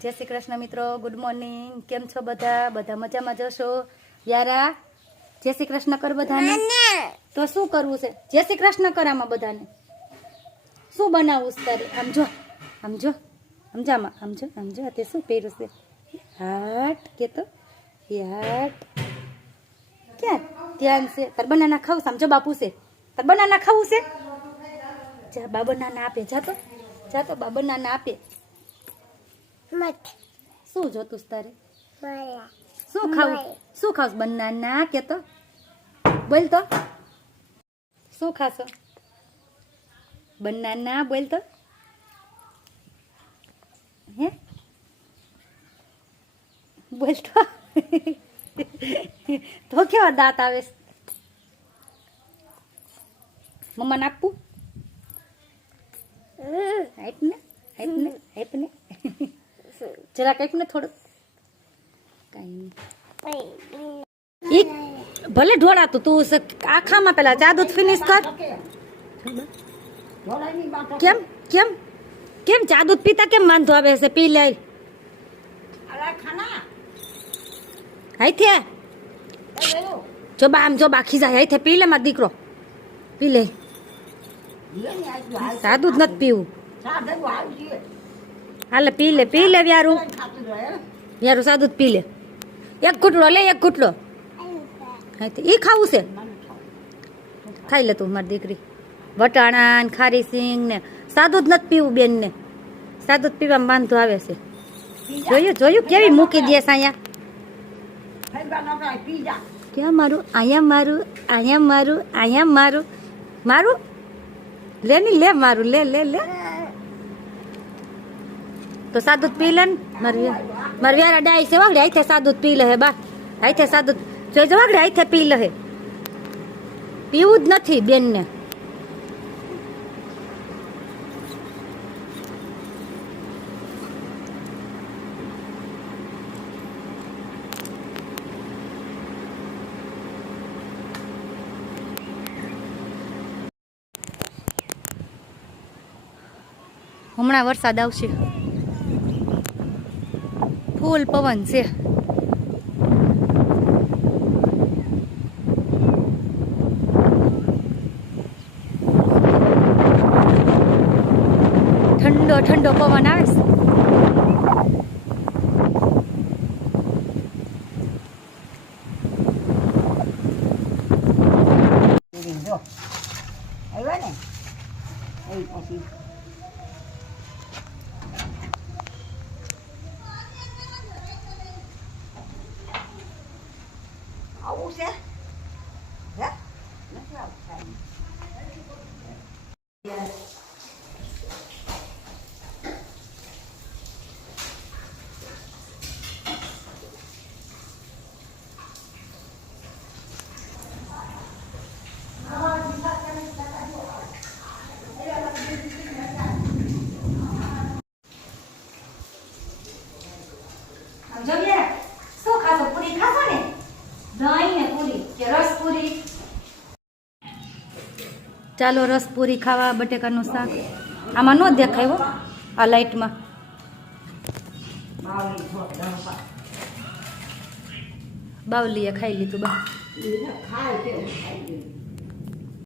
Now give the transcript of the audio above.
જય શ્રી કૃષ્ણ મિત્રો, good morning. કેમ છો બધા? બધા મજામાં જશો? યારા જય શ્રી કૃષ્ણ કર બધાને. તો શું કરવું છે? જય શ્રી કૃષ્ણ કર આમાં બધાને. શું બનાવવું છે તારે? આમ જો, આમ જો, સમજામાં, આમ જો, આમ જો. તે શું પહેર્યું છે? હાટ કે તો હાટ ક્યાં ધ્યાન છે? તાર બનાના ખાવું? સમજો બાપુ છે. તાર બનાના ખાવું છે? જા બા બનાના આપે. જાતો જાતો બા બનાના આપે. શું જોતું તારે? શું ખાવું? શું ખાવ? બનાના કે તો બોલ તો શું ખાશો? બનાના બોલ તો. હે બોલ તો. તો કેવા દાંત આવે? મમ્માને આપવું? આપ ને, આપ ને, આપ ને. જરા કંઈક ને થોડું કઈ ભલે ઢોળાતું તું આખામાં પેલા ચા દૂધ ફિનિશ કર. કેમ કેમ કેમ ચા દૂધ પીતા કેમ વાંધો આવે છે? પી લે. હાઈથે જો બા, આમ જો બાખી જાય. હાઈથે પી લે મારો દીકરો, પી લે. ચા દૂધ નથી પીવું. હાલે પી લે, પી લે વ્યારું. વ્યારું ચા દૂધ પી લે. એક ઘૂંટડો લે, એક ઘૂંટડો. એ ખાવું છે? ખાઈ લે તું મારી દીકરી. વટાણા ને ખારી સિંગ ને સાદું જ નથી પીવું બેન ને. સાદું પીવામાં વાંધો આવે છે. જોયું જોયું કેવી મૂકી દે અહીંયા. ક્યાં મારું? અહીંયા મારું, અહીંયા મારું, અહીંયા મારું. મારું લે ની લે, મારું લે લે લે. તો સાદું પી લે ને. મારી વ્યારા ડાય છે વાગડે. આઈથે સાદું પી લે બા. આઈથે સાદું જોઈ વાગડે. આઈથે પી લે. પીવું જ નથી બેન ને. હમણાં વરસાદ આવશે. ફૂલ પવન છે. ઠંડો ઠંડો પવન આવે છે. આવું છે? હે નથી આવતું. શું ખાશો? પૂરી ખાશો ને? દહીં ને પૂરી કે રસ પૂરી? ચાલો રસ પૂરી ખાવા. બટેકાનું શાક આમાં ન દેખાય હો, આ લાઈટમાં. બાવલીએ ખાઈ લીધું બા.